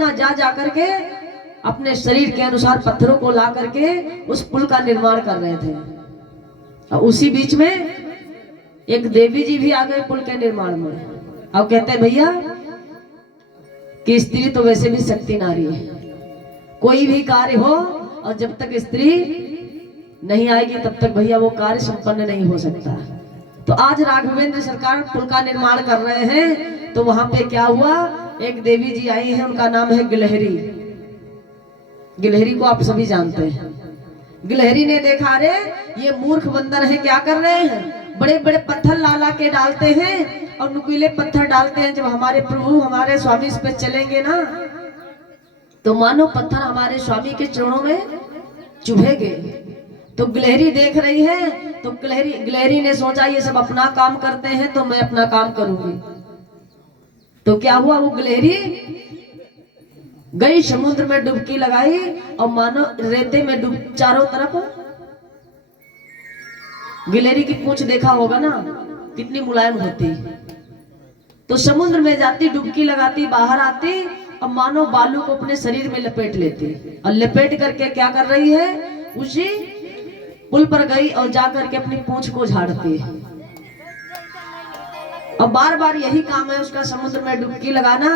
ना जा जा करके अपने शरीर के अनुसार पत्थरों को ला करके उस पुल का निर्माण कर रहे थे। और उसी बीच में एक देवी जी भी आ गए पुल के निर्माण में। अब कहते हैं भैया कि स्त्री तो वैसे भी शक्ति नारी है, कोई भी कार्य हो और जब तक स्त्री नहीं आएगी तब तक भैया वो कार्य संपन्न नहीं हो सकता। तो आज राघवेंद्र सरकार पुल का निर्माण कर रहे हैं, तो वहां पे क्या हुआ, एक देवी जी आई हैं, उनका नाम है गिलहरी। गिलहरी को आप सभी जानते हैं। गिलहरी ने देखा रे ये मूर्ख बंदर है, क्या कर रहे हैं, बड़े बड़े पत्थर ला ला के डालते हैं और नुकीले पत्थर डालते हैं। जब हमारे प्रभु हमारे स्वामी इस पे चलेंगे ना तो मानो पत्थर हमारे स्वामी के चरणों में चुभेंगे। तो गिलहरी देख रही है, तो गिलहरी ने सोचा ये सब अपना काम करते हैं तो मैं अपना काम करूंगी। तो क्या हुआ, वो गिलहरी गई समुद्र में डुबकी लगाई और मानो रेते में डूब, चारों तरफ गिलहरी की पूंछ देखा होगा ना कितनी मुलायम होती। तो समुद्र में जाती, डुबकी लगाती, बाहर आती और मानो बालू को अपने शरीर में लपेट लेती और लपेट करके क्या कर रही है, उसी पुल पर गई और जाकर के अपनी पूंछ को झाड़ती है। और बार बार यही काम है उसका, समुद्र में डुबकी लगाना,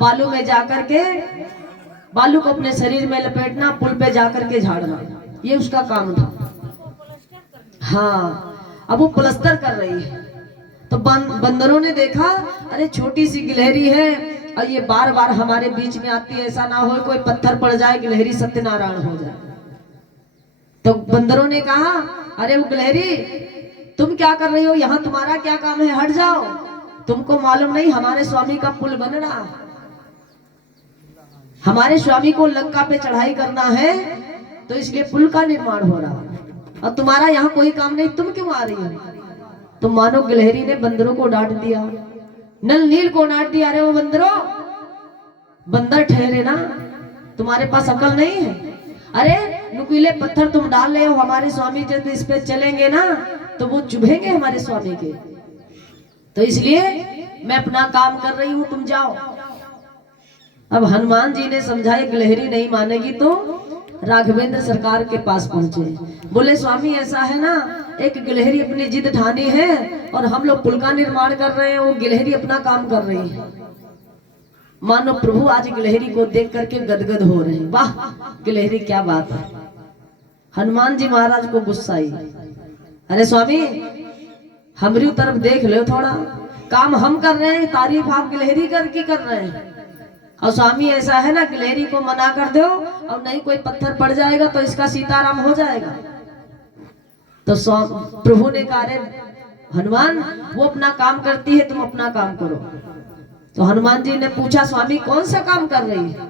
बालू में जाकर के बालू को अपने शरीर में लपेटना, पुल पे जाकर के झाड़ना, ये उसका काम था। हाँ, अब वो प्लस्तर कर रही है। तो बंदरों ने देखा अरे छोटी सी गिलहरी है और ये बार बार हमारे बीच में आती है, ऐसा ना हो कोई पत्थर पड़ जाए गिलहरी सत्यनारायण हो जाए। तो बंदरों ने कहा अरे वो गिलहरी तुम क्या कर रही हो, यहाँ तुम्हारा क्या काम है, हट जाओ, तुमको मालूम नहीं हमारे स्वामी का पुल बन रहा, हमारे स्वामी को लंका पे चढ़ाई करना है तो इसलिए पुल का निर्माण हो रहा और तुम्हारा यहाँ कोई काम नहीं, तुम क्यों आ रही हो। तो मानो गिलहरी ने बंदरों को डांट दिया, नल नील को डांट दिया, अरे वो बंदरों, बंदर ठहरे ना, तुम्हारे पास अकल नहीं है, अरे नुकीले पत्थर तुम डाल रहे हो, हमारे स्वामी जब इस पे चलेंगे ना तो वो चुभेंगे हमारे स्वामी के, तो इसलिए मैं अपना काम कर रही हूं, तुम जाओ। अब हनुमान जी ने समझाया, गिलहरी नहीं मानेगी तो राघवेंद्र सरकार के पास पहुंचे, बोले स्वामी ऐसा है ना, एक गिलहरी अपनी जिद ठानी है और हम लोग पुल का निर्माण कर रहे हैं, वो गिलहरी अपना काम कर रही है। मानो प्रभु आज गिलहरी को देख करके गदगद हो रहे हैं, वाह गिलहरी क्या बात है। हनुमान जी महाराज को गुस्सा आई, अरे स्वामी हमारी तरफ देख लो थोड़ा, काम हम कर रहे हैं, तारीफ आप गिलहरी करके कर रहे हैं। और स्वामी ऐसा है ना, गिलहरी को मना कर दो और नहीं कोई पत्थर पड़ जाएगा तो इसका सीताराम हो जाएगा। तो प्रभु ने कहा अरे हनुमान वो अपना काम करती है, तुम अपना काम करो। तो हनुमान जी ने पूछा स्वामी कौन सा काम कर रही है।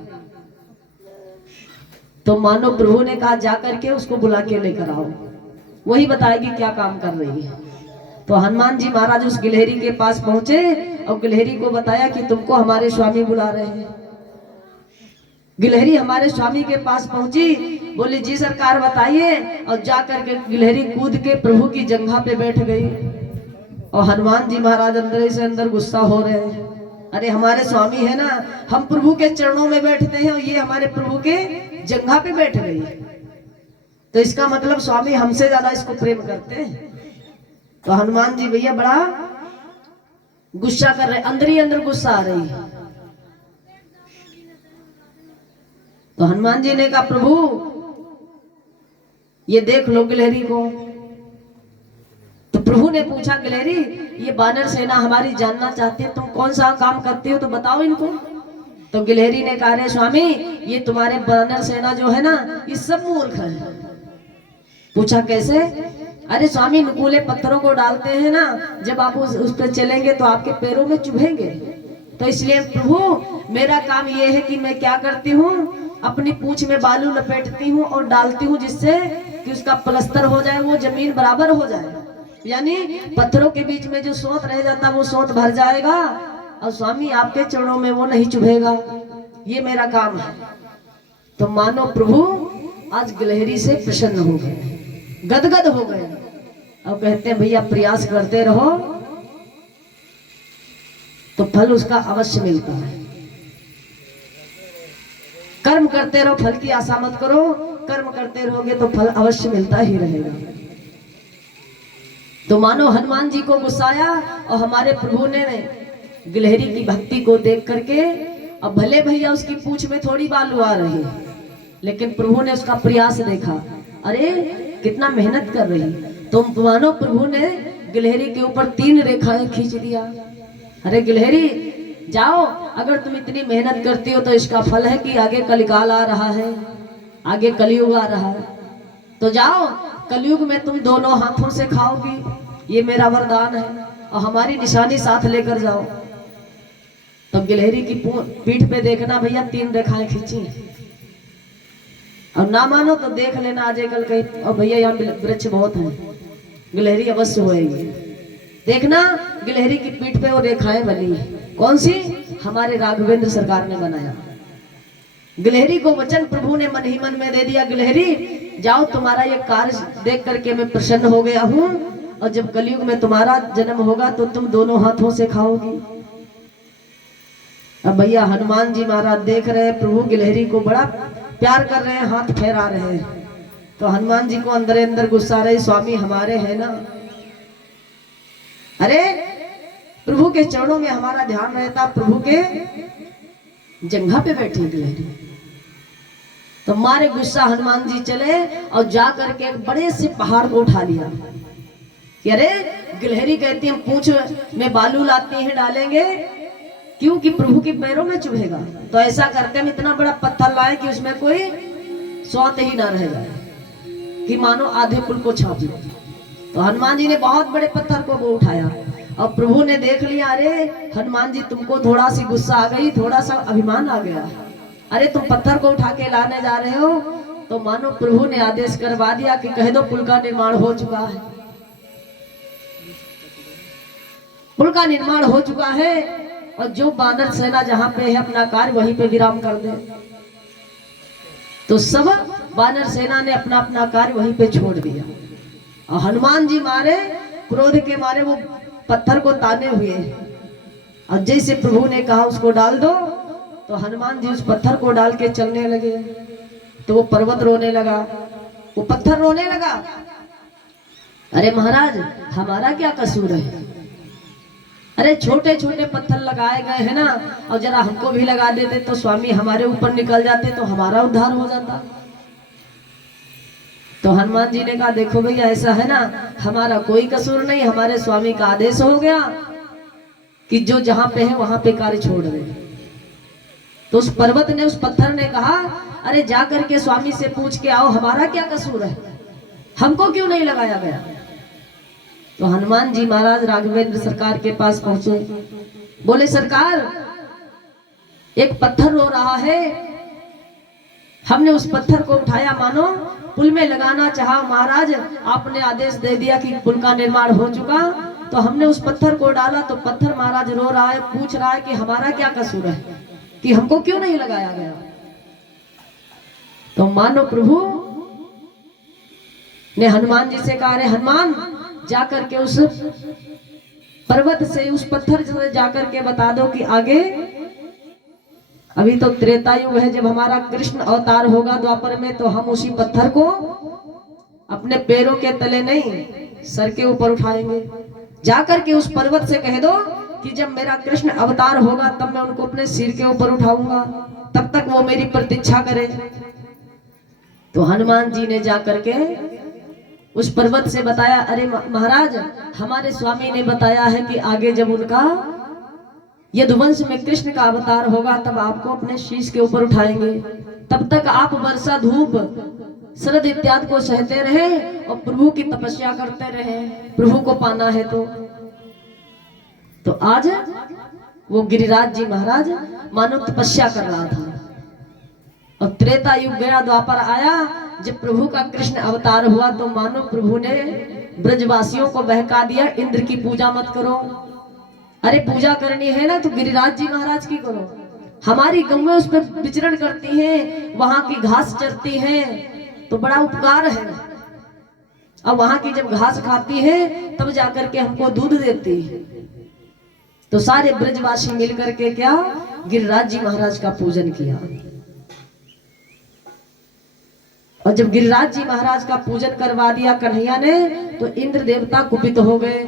तो मानो प्रभु ने कहा जाकर के उसको बुला के लेकर आओ, वही बताएगी क्या काम कर रही है। तो हनुमान जी महाराज उस गिलहरी के पास पहुंचे और गिलहरी को बताया कि तुमको हमारे स्वामी बुला रहे हैं। गिलहरी हमारे स्वामी के पास पहुंची, बोली जी सरकार बताइए, और जाकर के गिलहरी कूद के प्रभु की जंघा पे बैठ गई। और हनुमान जी महाराज अंदर से अंदर गुस्सा हो रहे हैं, अरे हमारे स्वामी है ना, हम प्रभु के चरणों में बैठते हैं और ये हमारे प्रभु के जंघा पे बैठ गई, तो इसका मतलब स्वामी हमसे ज्यादा इसको प्रेम करते हैं। तो हनुमान जी भैया बड़ा गुस्सा कर रहे, अंदर ही अंदर गुस्सा आ रही है। तो हनुमान जी ने कहा प्रभु ये देख लो गिलहरी को। तो प्रभु ने पूछा गिलहरी ये बानर सेना हमारी जानना चाहती है, तुम कौन सा काम करती हो तो बताओ इनको। तो गिलहरी ने कहा रे स्वामी ये तुम्हारे बानर सेना जो है ना ये सब मूर्ख है। पूछा कैसे, अरे स्वामी नुकीले पत्थरों को डालते हैं ना, जब आप उस पर चलेंगे तो आपके पैरों में चुभेंगे, तो इसलिए प्रभु मेरा काम ये है कि मैं क्या करती हूँ, अपनी पूंछ में बालू लपेटती हूँ और डालती हूँ जिससे कि उसका प्लस्तर हो जाए, वो जमीन बराबर हो जाए, यानी पत्थरों के बीच में जो सोत रह जाता वो सोत भर जाएगा और स्वामी आपके चरणों में वो नहीं चुभेगा, ये मेरा काम है। तो मानो प्रभु आज गिलहरी से प्रसन्न हो गए, गदगद हो गए और कहते हैं भैया प्रयास करते रहो तो फल उसका अवश्य मिलता है। कर्म करते रहो, फल की आशा मत करो। कर्म करते रहोगे तो फल अवश्य मिलता ही रहेगा। तो मानो हनुमान जी को गुस्साया और हमारे प्रभु ने गिलहरी की भक्ति को देख करके, अब भले भैया उसकी पूंछ में थोड़ी बालू आ रही, लेकिन प्रभु ने उसका प्रयास देखा, अरे कितना मेहनत कर रही। तो मानो प्रभु ने गिलहरी के ऊपर 3 रेखाएं खींच दिया। अरे गिलहरी जाओ, अगर तुम इतनी मेहनत करती हो तो इसका फल है कि आगे कलिकाल आ रहा है, आगे कलयुग आ रहा है, तो जाओ कलयुग में तुम दोनों हाथों से खाओगी, ये मेरा वरदान है, और हमारी निशानी साथ लेकर जाओ। तब गिलहरी की पीठ पे देखना भैया 3 रेखाएं खींची, और ना मानो तो देख लेना आज कल कहीं, और भैया यहाँ वृक्ष बहुत है, गिलहरी अवश्य होएगी। देखना गिलहरी की पीठ पे वो रेखाएं बनी, कौन सी? हमारे राघवेंद्र सरकार ने बनाया। गिलहरी को वचन प्रभु ने मन ही मन में दे दिया, गिलहरी जाओ, तुम्हारा ये कार्य देख करके मैं प्रसन्न हो गया हूँ, और जब कलयुग में तुम्हारा जन्म होगा तो तुम दोनों हाथों से खाओगी। अब भैया हनुमान जी महाराज देख रहे हैं प्रभु गिलहरी को बड़ा प्यार कर रहे हैं, हाथ फहरा रहे हैं। तो हनुमान जी को अंदर अंदर गुस्सा रहे, स्वामी हमारे हैं ना, अरे प्रभु के चरणों में हमारा ध्यान रहता, प्रभु के जंघा पे बैठी गिलहरी। तो मारे गुस्सा हनुमान जी चले और जा करके एक बड़े से पहाड़ को उठा लिया कि अरे गिलहरी कहती हम पूंछ में बालू लाते हैं डालेंगे, क्योंकि प्रभु के पैरों में चुभेगा। तो ऐसा करके हम इतना बड़ा पत्थर लाए कि उसमें कोई स्वाद ही ना रह जाए, कि मानो आधे पुल को छाप ले। तो हनुमान जी ने बहुत बड़े पत्थर को वो उठाया, और प्रभु ने देख लिया, अरे हनुमान जी तुमको थोड़ा सी गुस्सा आ गई, थोड़ा सा अभिमान आ गया, अरे तुम पत्थर को उठा के लाने जा रहे हो। तो मानो प्रभु ने आदेश करवा दिया कि कह दो पुल का निर्माण हो चुका है, पुल का निर्माण हो चुका है, और जो बानर सेना जहां पे है अपना कार्य वहीं पे विराम कर दे। तो सब बानर सेना ने अपना अपना कार्य वहीं पे छोड़ दिया, और हनुमान जी मारे क्रोध के मारे वो पत्थर को ताने हुए, और जैसे प्रभु ने कहा उसको डाल दो, तो हनुमान जी उस पत्थर को डाल के चलने लगे। तो वो पर्वत रोने लगा, वो पत्थर रोने लगा, अरे महाराज हमारा क्या कसूर है, अरे छोटे छोटे पत्थर लगाए गए हैं ना, और जरा हमको भी लगा देते तो स्वामी हमारे ऊपर निकल जाते तो हमारा उद्धार हो जाता। तो हनुमान जी ने कहा देखो भैया ऐसा है ना, हमारा कोई कसूर नहीं, हमारे स्वामी का आदेश हो गया कि जो जहां पे है वहां पे कार्य छोड़ दे। तो उस पर्वत ने, उस पत्थर ने कहा अरे जा करके स्वामी से पूछ के आओ हमारा क्या कसूर है, हमको क्यों नहीं लगाया गया। तो हनुमान जी महाराज राघवेंद्र सरकार के पास पहुंचे, बोले सरकार एक पत्थर रो रहा है, हमने उस पत्थर को उठाया, मानो पुल में लगाना चाहा, महाराज आपने आदेश दे दिया कि पुल का निर्माण हो चुका, तो हमने उस पत्थर को डाला, तो पत्थर महाराज रो रहा है, पूछ रहा है कि हमारा क्या कसूर है कि हमको क्यों नहीं लगाया गया। तो मानो प्रभु ने हनुमान जी से कहा अरे हनुमान जाकर के उस पर्वत से, उस पत्थर से जाकर के बता दो कि आगे अभी तो त्रेता युग है, जब हमारा कृष्ण अवतार होगा द्वापर में, तो हम उसी पत्थर को अपने पैरों के तले नहीं सर के ऊपर उठाएंगे। जाकर के उस पर्वत से कह दो कि जब मेरा कृष्ण अवतार होगा तब मैं उनको अपने सिर के ऊपर उठाऊंगा, तब तक वो मेरी प्रतीक्षा करे। तो हनुमान जी ने जाकर के उस पर्वत से बताया अरे महाराज हमारे स्वामी ने बताया है कि आगे जब उनका यदुवंश में कृष्ण का अवतार होगा तब आपको अपने शीश के ऊपर उठाएंगे, तब तक आप वर्षा धूप शरद इत्यादि को सहते रहे और प्रभु की तपस्या करते रहे, प्रभु को पाना है। तो आज वो गिरिराज जी महाराज मानो तपस्या कर रहा था, और त्रेता युग गया, द्वापर आया, जब प्रभु का कृष्ण अवतार हुआ तो मानो प्रभु ने ब्रजवासियों को बहका दिया इंद्र की पूजा मत करो, अरे पूजा करनी है ना तो गिरिराज जी महाराज की करो, हमारी गौएं उस पर विचरण करती हैं, वहां की घास चरती हैं तो बड़ा उपकार है, और वहां की जब घास खाती है तब जाकर के हमको दूध देती है। तो सारे ब्रजवासी मिलकर के क्या गिरिराज जी महाराज का पूजन किया। और जब गिरिराज जी महाराज का पूजन करवा दिया कन्हैया ने, तो इंद्र देवता कुपित हो गए।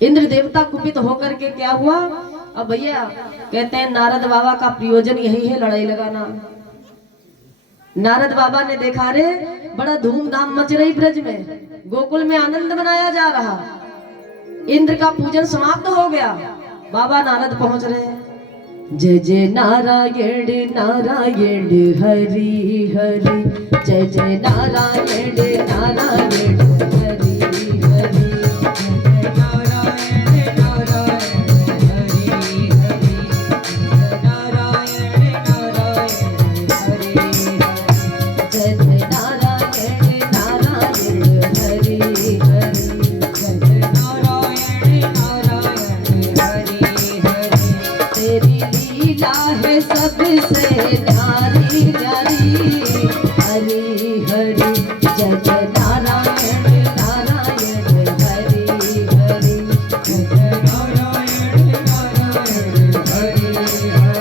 इंद्र देवता कुपित होकर के क्या हुआ, अब भैया कहते हैं नारद बाबा का प्रयोजन यही है, लड़ाई लगाना। नारद बाबा ने देखा रे बड़ा धूमधाम मच रही ब्रज में, गोकुल में आनंद मनाया जा रहा, इंद्र का पूजन समाप्त हो गया। बाबा नारद पहुंच रहे, जय जय नारायण नारायण हरि हरि, जय जय नारायण नारायण हरि हरि, जय नारायण नारायण हरि हरि, नारायण नारायण हरि हरि, जय जय नारायण नारायण हरि हरि, जय नारायण नारायण हरि हरि, तेरी लीला है सबसे न्यारी न्यारी, हरि हरि, जय जय नारायण नारायण हरि हरि, जय जय नारायण नारायण हरि हरि।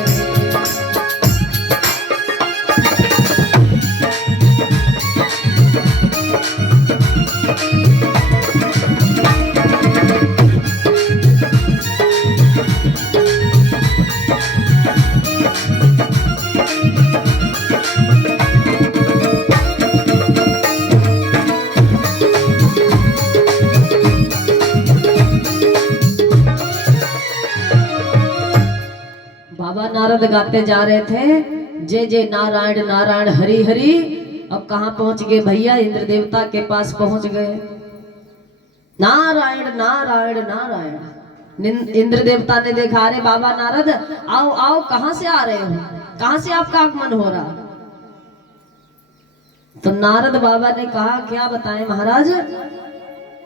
बाबा नारद गाते जा रहे थे, जय जय नारायण नारायण हरि हरि। अब कहाँ पहुंच गए भैया, इंद्र देवता के पास पहुंच गए। नारायण नारायण नारायण। इंद्र देवता ने देखा, अरे बाबा नारद आओ आओ, कहां से आ रहे हो, कहां से आपका आगमन हो रहा। तो नारद बाबा ने कहा, क्या बताएं महाराज,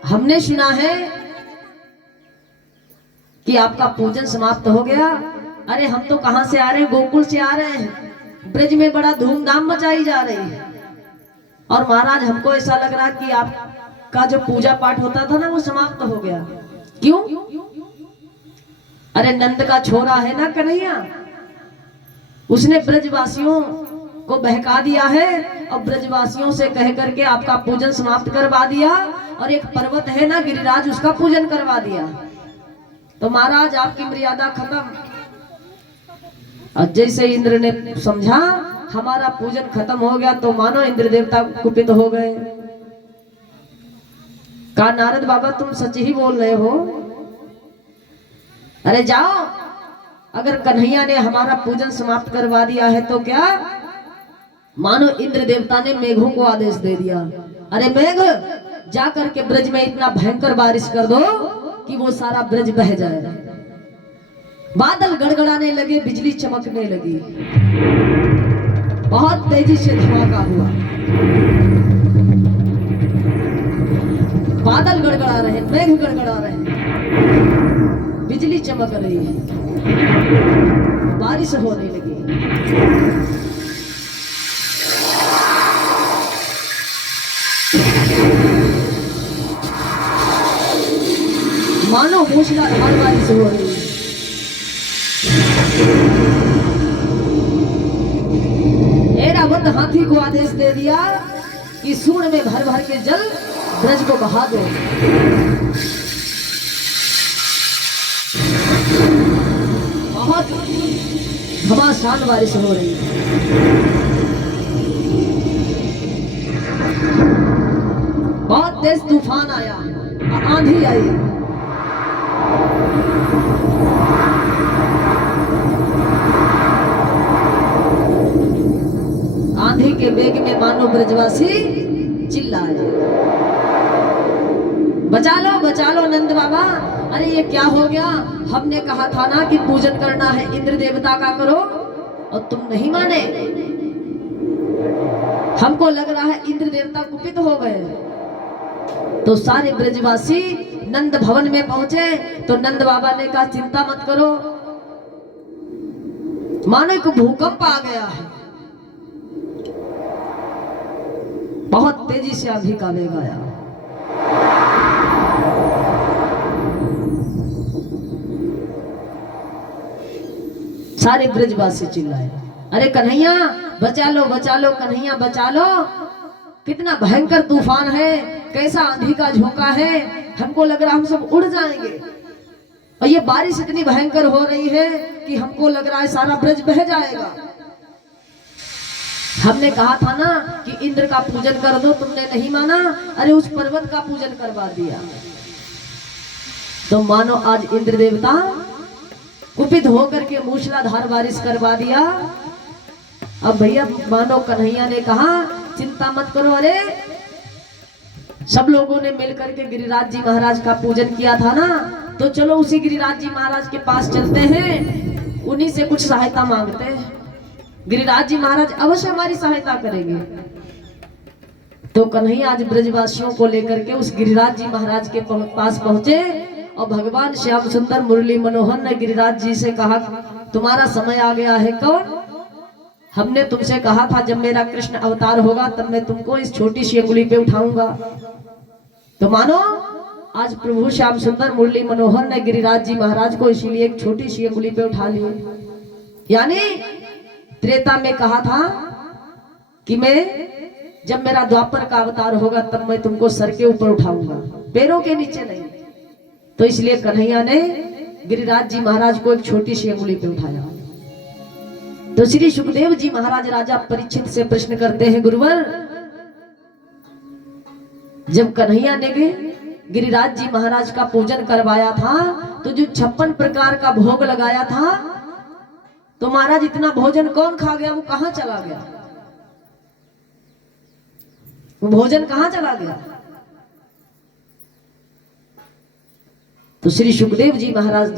हमने सुना है कि आपका पूजन समाप्त हो गया। अरे हम तो कहां से आ रहे हैं, गोकुल से आ रहे हैं, ब्रज में बड़ा धूमधाम मचाई जा रही है। और महाराज हमको ऐसा लग रहा कि आपका जो पूजा पाठ होता था ना, वो समाप्त हो गया। क्यों? अरे नंद का छोरा है ना कन्हैया, उसने ब्रजवासियों को बहका दिया है और ब्रजवासियों से कह करके आपका पूजन समाप्त करवा दिया, और एक पर्वत है ना गिरिराज, उसका पूजन करवा दिया। तो महाराज आपकी मर्यादा खत्म। और जैसे इंद्र ने समझा हमारा पूजन खत्म हो गया, तो मानो इंद्र देवता कुपित हो गए। कहा, नारद बाबा तुम सच ही बोल रहे हो, अरे जाओ, अगर कन्हैया ने हमारा पूजन समाप्त करवा दिया है तो क्या। मानो इंद्र देवता ने मेघों को आदेश दे दिया, अरे मेघ जा करके ब्रज में इतना भयंकर बारिश कर दो कि वो सारा ब्रज बह जाए। बादल गड़गड़ाने लगे, बिजली चमकने लगी, बहुत तेजी से धमाका हुआ। बादल गड़गड़ा रहे, मेघ गड़गड़ा रहे, बिजली चमक रही है, बारिश होने लगी। मानो मूसलाधार बारिश हो रही है। ऐरावत हाथी को आदेश दे दिया कि सूंड में भर भर के जल ब्रज को बहा दो। बहुत घमासान बारिश हो रही है। बहुत तेज तूफान आया, आंधी आई। आंधी के वेग में मानो ब्रजवासी चिल्लाए, बचा लो नंद बाबा। अरे ये क्या हो गया, हमने कहा था ना कि पूजन करना है इंद्र देवता का करो, और तुम नहीं माने। हमको लग रहा है इंद्र देवता कुपित हो गए। तो सारे ब्रजवासी नंद भवन में पहुंचे, तो नंद बाबा ने कहा, चिंता मत करो, मानो एक भूकंप आ गया है। बहुत तेजी से आंधी का वेग आया। सारे ब्रजवासी चिल्लाए, अरे कन्हैया बचा लो कन्हैया बचा लो, कितना भयंकर तूफान है, कैसा आंधी का झोंका है, हमको लग रहा हम सब उड़ जाएंगे। और ये बारिश इतनी भयंकर हो रही है कि हमको लग रहा है सारा ब्रज बह जाएगा। हमने कहा था ना कि इंद्र का पूजन कर दो, तुमने नहीं माना, अरे उस पर्वत का पूजन करवा दिया। तो मानो आज इंद्र देवता कुपित होकर के मूसलाधार बारिश करवा दिया। अब भैया मानो कन्हैया ने कहा चिंता मत करो, अरे सब लोगों ने मिलकर के गिरिराज जी महाराज का पूजन किया था ना, तो चलो उसी गिरिराज जी महाराज के पास चलते हैं, उन्हीं से कुछ सहायता मांगते हैं, गिरिराज जी महाराज अवश्य हमारी सहायता करेंगे। तो कन्हैया आज ब्रजवासियों को लेकर के उस गिरिराज जी महाराज के पास पहुंचे और भगवान श्याम सुंदर मुरली मनोहर ने गिरिराज जी से कहा तुम्हारा समय आ गया है। कौन? हमने तुमसे कहा था जब मेरा कृष्ण अवतार होगा तब मैं तुमको इस छोटी सी अंगुली पे उठाऊंगा। तो मानो आज प्रभु श्याम सुंदर मुरली मनोहर ने गिरिराज जी महाराज को इसीलिए एक छोटी सी अंगुली पे उठा लिए। यानी त्रेता में कहा था कि मैं जब मेरा द्वापर का अवतार होगा तब मैं तुमको सर के ऊपर उठाऊंगा, पैरों के नीचे नहीं। तो इसलिए कन्हैया ने गिरिराज जी महाराज को एक छोटी सी अंगुली पे उठाया। तो श्री सुखदेव जी महाराज राजा परीक्षित से प्रश्न करते हैं, गुरुवर जब कन्हैया ने गिरिराज जी महाराज का पूजन करवाया था तो जो 56 प्रकार का भोग लगाया था तो महाराज इतना भोजन कौन खा गया, वो कहां चला गया, वो भोजन कहां चला गया? तो श्री सुखदेव जी महाराज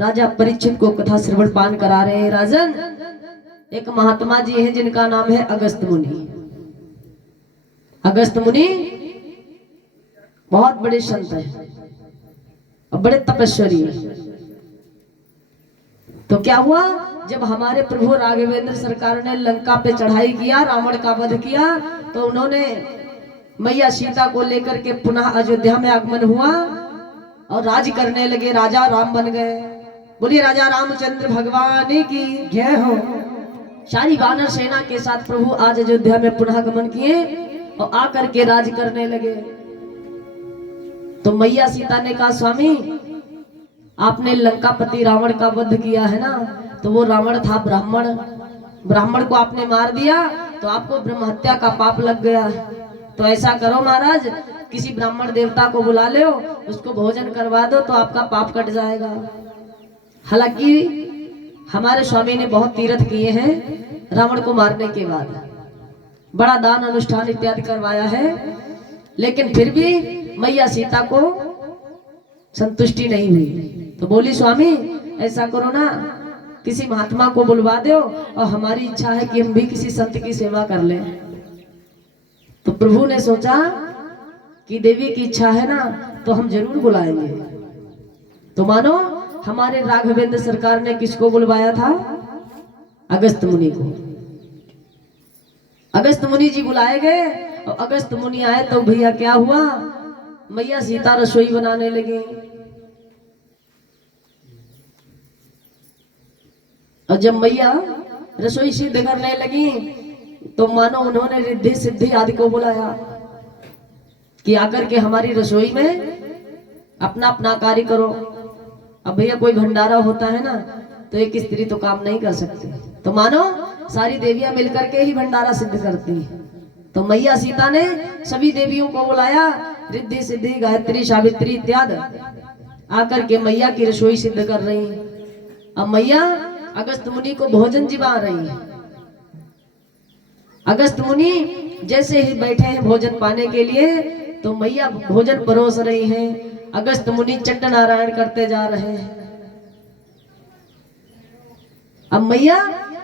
राजा परीक्षित को कथा श्रवण पान करा रहे हैं। राजन, एक महात्मा जी हैं जिनका नाम है अगस्त मुनि। अगस्त मुनि बहुत बड़े संत हैं और बड़े तपस्वी हैं। तो क्या हुआ, जब हमारे प्रभु राघवेंद्र सरकार ने लंका पे चढ़ाई किया, रावण का वध किया, तो उन्होंने मैया सीता को लेकर के पुनः अयोध्या में आगमन हुआ और राज करने लगे, राजा राम बन गए। बोलिए राजा रामचंद्र भगवान की जय हो। सारी वानर सेना के साथ प्रभु आज अयोध्या में पुनः आगमन किए और आकर के राज करने लगे। तो मैया सीता ने कहा स्वामी आपने लंकापति रावण का वध किया है ना, तो वो रावण था ब्राह्मण, ब्राह्मण को आपने मार दिया तो आपको ब्रह्म हत्या का पाप लग गया। तो ऐसा करो महाराज, किसी ब्राह्मण देवता को बुला लो, उसको भोजन करवा दो तो आपका पाप कट जाएगा। हालांकि हमारे स्वामी ने बहुत तीर्थ किए हैं, रावण को मारने के बाद बड़ा दान अनुष्ठान इत्यादि करवाया है, लेकिन फिर भी मैया सीता को संतुष्टि नहीं हुई। तो बोली स्वामी ऐसा करो ना, किसी महात्मा को बुलवा दो और हमारी इच्छा है कि हम भी किसी संत की सेवा कर लें। तो प्रभु ने सोचा कि देवी की इच्छा है ना तो हम जरूर बुलाएंगे। तो मानो हमारे राघवेंद्र सरकार ने किसको बुलवाया था? अगस्त मुनि को। अगस्त मुनि जी बुलाए गए और अगस्त मुनि आए तो भैया क्या हुआ, मैया सीता रसोई बनाने लगी और जब मैया रसोई सिद्ध करने लगी तो मानो उन्होंने रिद्धि सिद्धि आदि को बुलाया कि आकर के हमारी रसोई में अपना अपना कार्य करो। अब भैया कोई भंडारा होता है ना तो एक स्त्री तो काम नहीं कर सकती, तो मानो सारी देवियां मिलकर के ही भंडारा सिद्ध करती है। तो मैया सीता ने सभी देवियों को बुलाया, रिद्धि सिद्धि गायत्री सावित्री इत्यादि आकर के मैया की रसोई सिद्ध कर रही है। अब मैया अगस्त मुनि को भोजन जिवा रही है। अगस्त मुनि जैसे ही बैठे हैं भोजन पाने के लिए तो मैया भोजन परोस रही हैं, अगस्त मुनि चंड नारायण करते जा रहे हैं। अब मैया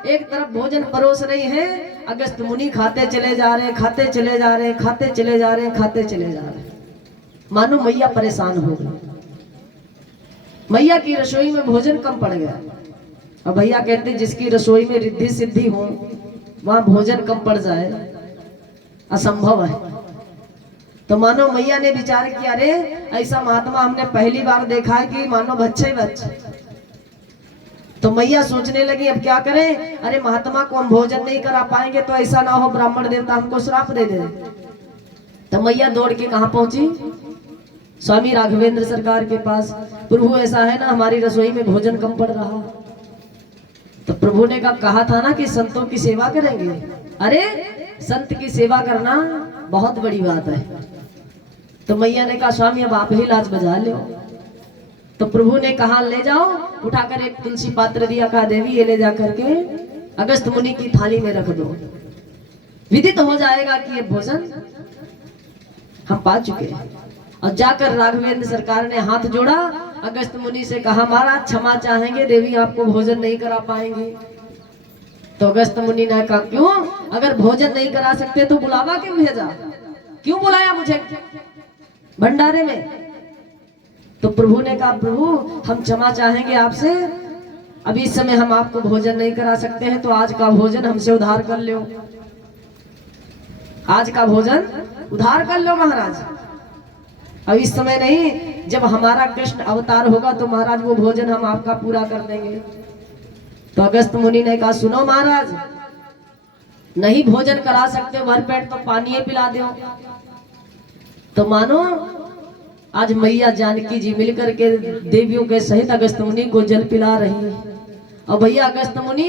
एक तरफ भोजन परोस रही है, अगस्त मुनि खाते चले जा रहे हैं, खाते चले जा रहे हैं, खाते चले जा रहे हैं, खाते चले जा रहे हैं। मानो मैया परेशान हो गई, मैया की रसोई में भोजन कम पड़ गया। अब भैया कहते जिसकी रसोई में रिद्धि सिद्धि हो वहां भोजन कम पड़ जाए असंभव है। तो मानो मैया ने विचार किया, अरे ऐसा महात्मा हमने पहली बार देखा है कि मानो बच्चे बच्चे तो मैया सोचने लगी अब क्या करें, अरे महात्मा को हम भोजन नहीं करा पाएंगे तो ऐसा ना हो ब्राह्मण देवता हमको श्राप दे दे। तो मैया दौड़ के कहाँ पहुंची, स्वामी राघवेंद्र सरकार के पास। प्रभु ऐसा है ना हमारी रसोई में भोजन कम पड़ रहा। तो प्रभु ने कहा था ना कि संतों की सेवा करेंगे। अरे संत की सेवा करना बहुत बड़ी बात है। तो मैया ने कहा स्वामी अब आप ही लाज बजा लो। तो प्रभु ने कहा ले जाओ, उठाकर एक तुलसी पात्र दिया, कहा देवी ये ले जा करके अगस्त मुनि की थाली में रख दो, विदित हो जाएगा कि ये भोजन हम पा चुके हैं। और जाकर राघवेंद्र सरकार ने हाथ जोड़ा, अगस्त मुनि से कहा महाराज क्षमा चाहेंगे, देवी आपको भोजन नहीं करा पाएंगे। तो अगस्त मुनि ने कहा क्यों, अगर भोजन नहीं करा सकते तो बुलावा क्यों भेजा, क्यों बुलाया मुझे भंडारे में। तो प्रभु ने कहा प्रभु हम क्षमा चाहेंगे आपसे, अभी इस समय हम आपको भोजन नहीं करा सकते हैं, तो आज का भोजन हमसे उधार कर लो, आज का भोजन उधार कर लो महाराज। अब इस समय नहीं, जब हमारा कृष्ण अवतार होगा तो महाराज वो भोजन हम आपका पूरा कर देंगे। तो अगस्त मुनि ने कहा सुनो महाराज, नहीं भोजन करा सकते भर पेट तो पानी पिला दो। तो मानो आज मैया जानकी जी मिलकर के देवियों के सहित अगस्त मुनि को जल पिला रही है। और भैया अगस्त मुनि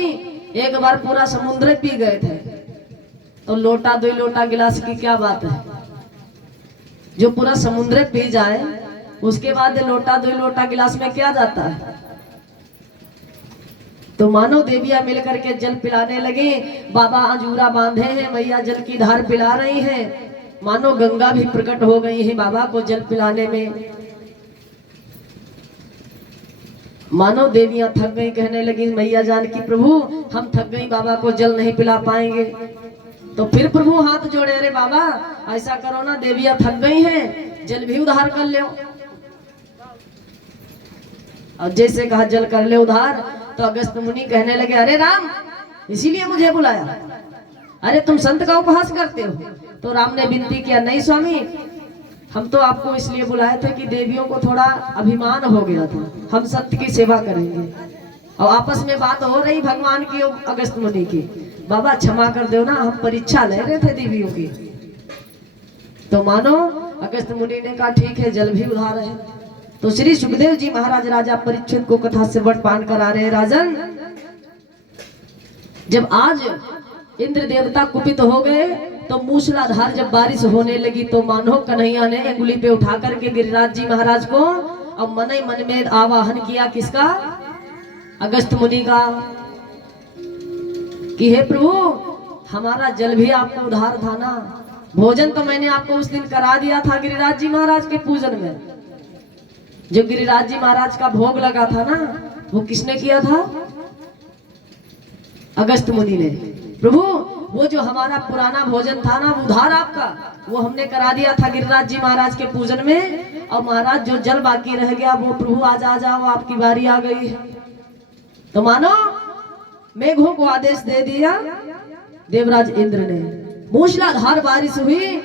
एक बार पूरा समुद्र पी गए थे, तो लोटा दो लोटा गिलास की क्या बात है, जो पूरा समुद्र पी जाए उसके बाद लोटा दो लोटा गिलास में क्या जाता है। तो मानो देवियां मिलकर के जल पिलाने लगे। बाबा अंजूरा बांधे हैं, मैया जल की धार पिला रही हैं। मानो गंगा भी प्रकट हो गई है बाबा को जल पिलाने में। मानो देवियां थक गई, कहने लगी मैया जानकी प्रभु हम थक गई, बाबा को जल नहीं पिला पाएंगे। तो फिर प्रभु हाथ जोड़े, अरे बाबा ऐसा करो ना, देवियां थक गई हैं, जल भी उधार कर लो। और जैसे कहा जल कर ले उधार, तो अगस्त मुनि कहने लगे अरे राम इसीलिए मुझे बुलाया, अरे तुम संत का उपहास करते हो। तो राम ने विनती किया नहीं स्वामी, हम तो आपको इसलिए बुलाए थे कि देवियों को थोड़ा अभिमान हो गया था, हम संत की सेवा करेंगे। और आपस में बात हो रही भगवान की और अगस्त मुनि की, बाबा क्षमा कर दो ना, हम परीक्षा ले रहे थे देवियों की। तो मानो अगस्त मुनि ने कहा ठीक है जल भी उधार है। तो श्री सुखदेव जी महाराज राजा परीक्षित को कथा से वट पान करा रहे, राजन जब आज इंद्र देवता कुपित हो गए तो मूसलाधार जब बारिश होने लगी, तो मानो कन्हैया ने अंगुली पे उठा करके गिरिराज जी महाराज को अब मन ही मन में आवाहन किया, किसका, अगस्त मुनि का, कि हे प्रभु हमारा जल भी आपको उधार था ना, भोजन तो मैंने आपको उस दिन करा दिया था गिरिराज जी महाराज के पूजन में। जो गिरिराज जी महाराज का भोग लगा था ना, वो किसने किया था, अगस्त मुनि ने। प्रभु वो जो हमारा पुराना भोजन था ना, वो उधार आपका, वो हमने करा दिया था गिरिराज जी महाराज के पूजन में। और महाराज जो जल बाकी रह गया वो प्रभु आज आ जाओ, आपकी बारी आ गई है। तो मानो मेघों को आदेश दे दिया देवराज इंद्र ने, मूसलाधार बारिश हुई।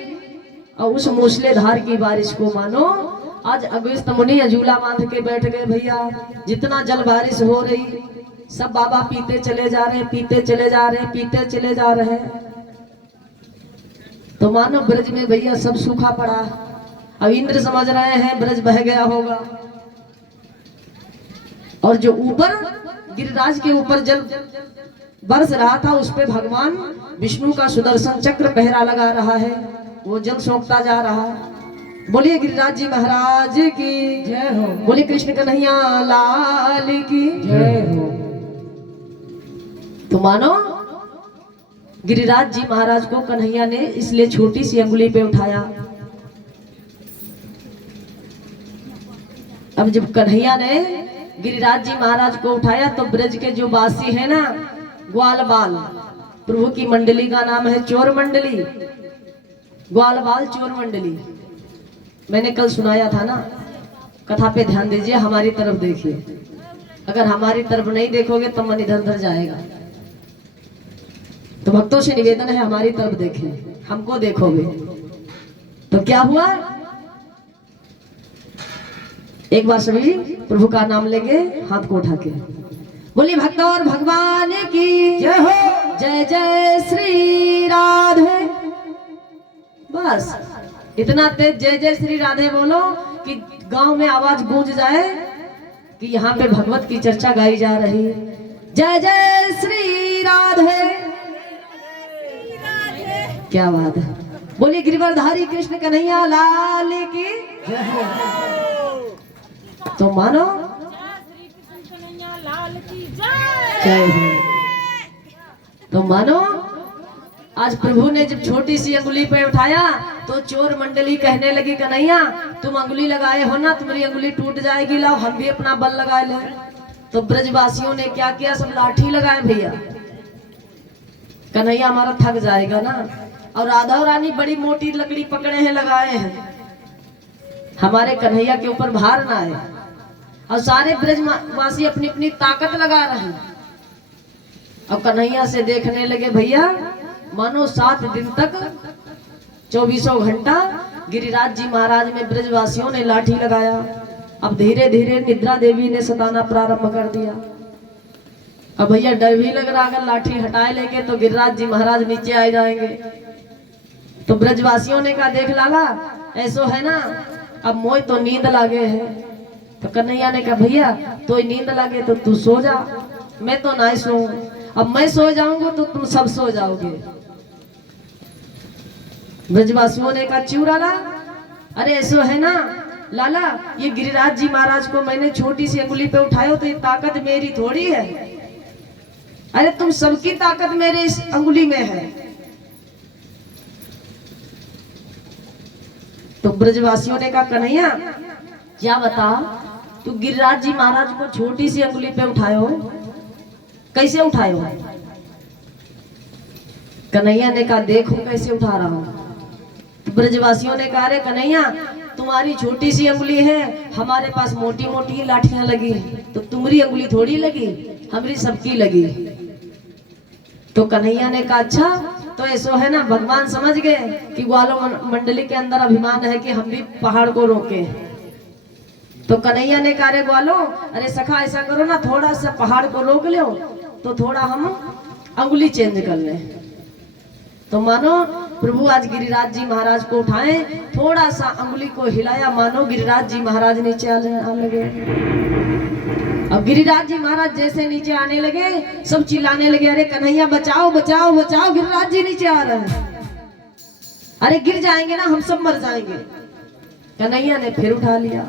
और उस मूसलाधार की बारिश को मानो आज अगस्त मुनि झूला बांध के बैठ गए। भैया जितना जल बारिश हो रही सब बाबा पीते चले जा रहे हैं, पीते चले जा रहे हैं, पीते चले जा रहे हैं। तो मानो ब्रज में भैया सब सूखा पड़ा। अब इंद्र समझ रहे हैं ब्रज बह गया होगा। और जो ऊपर गिरिराज के ऊपर जल बरस रहा था, उस पे भगवान विष्णु का सुदर्शन चक्र पहरा लगा रहा है, वो जल सोखता जा रहा है। बोलिए गिरिराज जी महाराज की जय हो, बोलिए कृष्ण कन्हैया लाल की जय हो। तो मानो गिरिराज जी महाराज को कन्हैया ने इसलिए छोटी सी अंगुली पे उठाया। अब जब कन्हैया ने गिरिराज जी महाराज को उठाया तो ब्रज के जो वासी है ना, ग्वाल बाल, प्रभु की मंडली का नाम है चोर मंडली, ग्वाल बाल चोर मंडली। मैंने कल सुनाया था ना, कथा पे ध्यान दीजिए, हमारी तरफ देखिए। अगर हमारी तरफ नहीं देखोगे तो मन इधर उधर जाएगा। तो भक्तों से निवेदन है हमारी तरफ देखें, हमको देखोगे तो क्या हुआ। एक बार सभी प्रभु का नाम लेंगे हाथ को उठा के। बोली भक्त और भगवान की जय हो। जय जय श्री राधे। बस इतना तेज जय जय श्री राधे बोलो कि गांव में आवाज गूंज जाए कि यहाँ पे भगवत की चर्चा गाई जा रही है। जय जय श्री राधे। क्या बात है। बोली गिरिवरधारी कृष्ण कन्हैया लाल की जय हो। तो मानो जय हो। तो मानो आज प्रभु ने जब छोटी सी अंगुली पे उठाया तो चोर मंडली कहने लगी कन्हैया तुम अंगुली लगाए हो ना, तुम्हारी अंगुली टूट जाएगी, लाओ हम भी अपना बल लगा ले। तो ब्रजवासियों ने क्या किया, सब लाठी लगाए भैया, कन्हैया हमारा थक जाएगा ना। और राधा रानी बड़ी मोटी लकड़ी पकड़े हैं, लगाए हैं, हमारे कन्हैया के ऊपर भार ना आए। और सारे ब्रजवासी अपनी अपनी ताकत लगा रहे हैं। अब कन्हैया से देखने लगे भैया मानो 7 दिन तक 24 घंटा गिरिराज जी महाराज में ब्रजवासियों ने लाठी लगाया। अब धीरे धीरे निद्रा देवी ने सताना प्रारंभ कर दिया। अब भैया डर भी लग रहा, अगर लाठी हटाए लेंगे तो गिरिराज जी महाराज नीचे आ जाएंगे। तो ब्रजवासियों ने कहा देख लाला ऐसो है ना, अब मोय तो नींद लागे है। तो कन्हैया ने कहा भैया तो नींद लागे तो तू सो जा, मैं तो ना सोऊं, अब मैं सो जाऊंगा तो तुम सब सो जाओगे। ब्रजवासियों ने कहा क्यों लाला, अरे ऐसो है ना लाला, ये गिरिराज जी महाराज को मैंने छोटी सी अंगुली पे उठाया तो ये ताकत मेरी थोड़ी है, अरे तुम सबकी ताकत मेरे इस अंगुली में है। तो ब्रजवासियों ने कहा कन्हैया क्या बता, तू गिरिराज जी महाराज को छोटी सी अंगुली पे उठायो, कैसे उठायो? कन्हैया ने कहा देखो कैसे उठा रहा हूं। ब्रजवासियों ने कहा अरे कन्हैया तुम्हारी छोटी सी अंगुली है, हमारे पास मोटी मोटी लाठियां लगी, तो तुम्हारी अंगुली थोड़ी लगी, हमारी सबकी लगी। तो कन्हैया ने कहा अच्छा तो ऐसो है ना, भगवान समझ गए कि ग्वालो मंडली के अंदर अभिमान है कि हम भी पहाड़ को रोके। तो कन्हैया ने कहा अरे ग्वालो, अरे सखा ऐसा करो ना, थोड़ा सा पहाड़ को रोक लो तो थोड़ा हम अंगुली चेंज कर ले। तो मानो प्रभु आज गिरिराज जी महाराज को उठाए, थोड़ा सा अंगुली को हिलाया, मानो गिरिराज जी महाराज नीचे आने लगे। अब गिरिराज जी महाराज जैसे नीचे आने लगे सब चिल्लाने लगे अरे कन्हैया बचाओ बचाओ बचाओ, गिरिराज जी नीचे आ रहे हैं, अरे गिर जाएंगे ना, हम सब मर जाएंगे। कन्हैया ने फिर उठा लिया।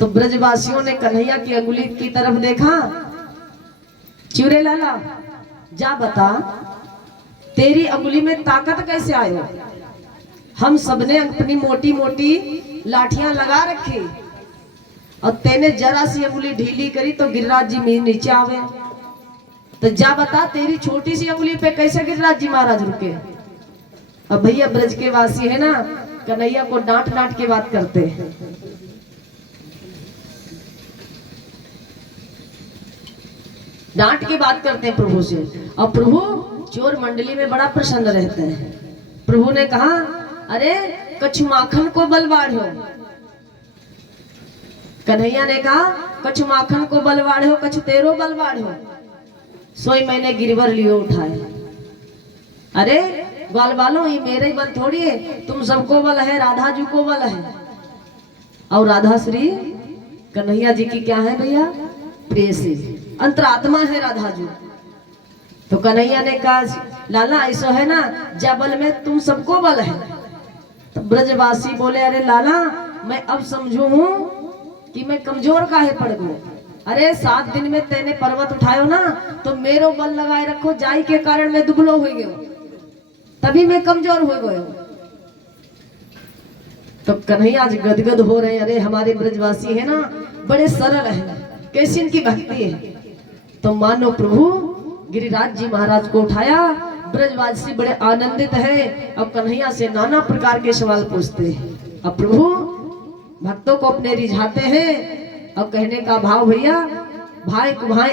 तो ब्रजवासियों ने कन्हैया की अंगुली की तरफ देखा, चूरे लाला जा बता तेरी अंगुली में ताकत कैसे आयो? हम सबने अपनी मोटी मोटी लाठियां लगा रखी और तेने जरा सी अंगुली ढीली करी तो गिरिराज जी में नीचे आवे। तो जा बता तेरी छोटी सी अंगुली पे कैसे गिरिराज जी महाराज रुके? अब भैया ब्रज के वासी है ना, कन्हैया को डांट डांट के बात करते हैं। डांट की बात करते हैं प्रभु से। और प्रभु चोर मंडली में बड़ा प्रसन्न रहते हैं। प्रभु ने कहा अरे कछु माखन को बलवाड़ हो। कन्हैया ने कहा कछु माखन को बलवाड़ हो, कछु तेरो बलवाड़ हो, सोई मैंने गिरवर लियो उठाए। अरे ग्वाल वालों ये मेरे ही बल थोड़ी है, तुम सबको बल है, राधा जी को बल है। और राधा श्री कन्हैया जी की क्या है भैया? प्रेयसी, अंतरात्मा है राधा जी। तो कन्हैया ने कहा लाला ऐसा है ना, जा बल में तुम सबको बल है। तो ब्रजवासी बोले अरे लाला मैं अब समझू हूं कि मैं कमजोर काहे पड़ गयो। अरे 7 दिन में तेने पर्वत उठायो ना, तो मेरो बल लगाए रखो, जाई के कारण मैं दुबलो हो गयो, तभी मैं कमजोर हो गयो। तो कन्हैया आज गदगद हो रहे, अरे हमारे ब्रजवासी है ना बड़े सरल है, कैसी इनकी भक्ति है। तो मानो प्रभु गिरिराज जी महाराज को उठाया, ब्रजवासी बड़े आनंदित है। अब कन्हैया से नाना प्रकार के सवाल पूछते हैं। अब प्रभु भक्तों को अपने रिझाते हैं। अब कहने का भाव भैया भाई को भाई